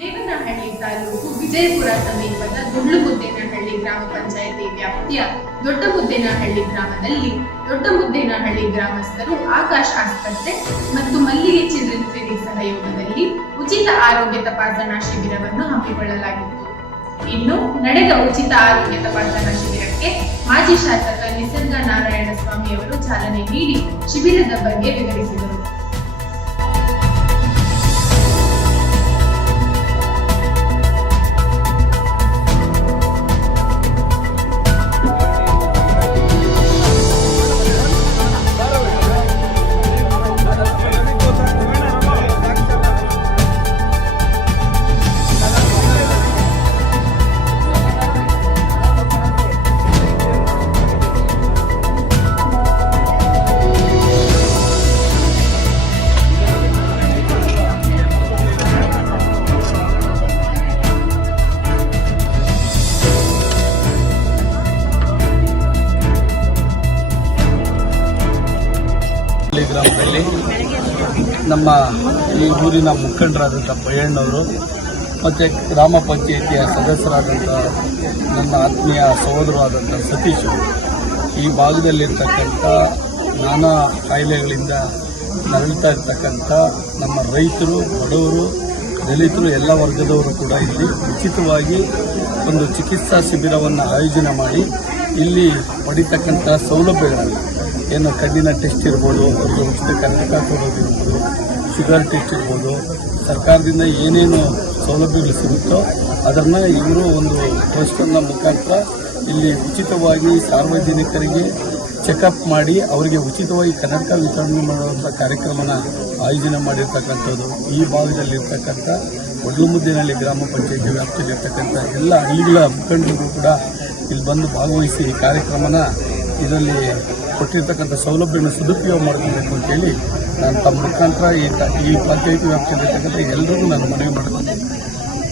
ದೇವನಹಳ್ಳಿ ತಾಲೂಕು ವಿಜಯಪುರ ಸಮೀಪದ ದೊಡ್ಡಮುದ್ದೇನಹಳ್ಳಿ ಗ್ರಾಮ ಪಂಚಾಯಿತಿ ವ್ಯಾಪ್ತಿಯ ದೊಡ್ಡಮುದ್ದೇನಹಳ್ಳಿ ಗ್ರಾಮದಲ್ಲಿ ದೊಡ್ಡಮುದ್ದೇನಹಳ್ಳಿ ಗ್ರಾಮಸ್ಥರು ಆಕಾಶ್ ಆಸ್ಪತ್ರೆ ಮತ್ತು ಮಲ್ಲಿಗೆ ಚಿಲ್ಡ್ರನ್ ಕ್ಲಿನಿಕ್ ಸಹಯೋಗದಲ್ಲಿ ಉಚಿತ ಆರೋಗ್ಯ ತಪಾಸಣಾ ಶಿಬಿರವನ್ನು ಹಮ್ಮಿಕೊಳ್ಳಲಾಗಿತ್ತು. ಇನ್ನು ನಡೆದ ಉಚಿತ ಆರೋಗ್ಯ ತಪಾಸಣಾ ಶಿಬಿರಕ್ಕೆ ಮಾಜಿ ಶಾಸಕ ನಿಸರ್ಗ ನಾರಾಯಣಸ್ವಾಮಿ ಅವರು ಚಾಲನೆ ನೀಡಿ ಶಿಬಿರದ ಬಗ್ಗೆ ವಿವರಿಸಿದರು. ಗ್ರಾಮದಲ್ಲಿ ನಮ್ಮ ಈ ಊರಿನ ಮುಖಂಡರಾದಂಥ ಬಯ್ಯಣ್ಣವರು ಮತ್ತು ಗ್ರಾಮ ಪಂಚಾಯಿತಿಯ ಸದಸ್ಯರಾದಂಥ ನನ್ನ ಆತ್ಮೀಯ ಸಹೋದರರಾದಂಥ ಸತೀಶ್ ಈ ಭಾಗದಲ್ಲಿರ್ತಕ್ಕಂಥ ನಾನಾ ಕಾಯಿಲೆಗಳಿಂದ ನರಳುತ್ತಾ ಇರ್ತಕ್ಕಂಥ ನಮ್ಮ ರೈತರು, ಬಡವರು, ದಲಿತರು ಎಲ್ಲ ವರ್ಗದವರು ಕೂಡ ಇಲ್ಲಿ ಉಚಿತವಾಗಿ ಒಂದು ಚಿಕಿತ್ಸಾ ಶಿಬಿರವನ್ನು ಆಯೋಜನೆ ಮಾಡಿ ಇಲ್ಲಿ ಪಡಿತಕ್ಕಂಥ ಸೌಲಭ್ಯಗಳನ್ನು ಏನು ಕಣ್ಣಿನ ಟೆಸ್ಟ್ ಇರ್ಬೋದು, ಅವ್ರಿಗೆ ಉಚಿತ ಕರ್ನಾಟಕ ಕೊಡೋದಿರ್ಬೋದು, ಶುಗರ್ ಟೆಸ್ಟ್ ಇರ್ಬೋದು, ಸರ್ಕಾರದಿಂದ ಏನೇನು ಸೌಲಭ್ಯಗಳು ಸಿಗುತ್ತೋ ಅದನ್ನು ಇವರು ಒಂದು ಟ್ರಸ್ಟನ್ನು ಮುಖಾಂತರ ಇಲ್ಲಿ ಉಚಿತವಾಗಿ ಸಾರ್ವಜನಿಕರಿಗೆ ಚೆಕಪ್ ಮಾಡಿ ಅವರಿಗೆ ಉಚಿತವಾಗಿ ಕನ್ನಡಕ ವಿತರಣೆ ಮಾಡುವಂಥ ಕಾರ್ಯಕ್ರಮನ ಆಯೋಜನೆ ಮಾಡಿರ್ತಕ್ಕಂಥದ್ದು. ಈ ಭಾಗದಲ್ಲಿರ್ತಕ್ಕಂಥ ದೊಡ್ಡಮುದ್ದೇನಹಳ್ಳಿ ಗ್ರಾಮ ಪಂಚಾಯಿತಿ ವ್ಯಾಪ್ತಿಯಲ್ಲಿರ್ತಕ್ಕಂಥ ಎಲ್ಲ ಹಳ್ಳಿಗಳ ಮುಖಂಡರು ಕೂಡ ಇಲ್ಲಿ ಬಂದು ಭಾಗವಹಿಸಿ ಈ ಕಾರ್ಯಕ್ರಮನ ಇದರಲ್ಲಿ ಕೊಟ್ಟಿರ್ತಕ್ಕಂಥ ಸೌಲಭ್ಯವನ್ನು ಸದುಪಯೋಗ ಮಾಡ್ಕೋಬೇಕು ಅಂತೇಳಿ ನಾನು ತಮ್ಮ ಮುಖಾಂತರ ಈ ಪಂಚಾಯಿತಿ ವ್ಯಾಪ್ತಿಯಲ್ಲಿರ್ತಕ್ಕಂಥ ಎಲ್ಲರಿಗೂ ನಾನು ಮನವಿ ಮಾಡ್ತೀನಿ.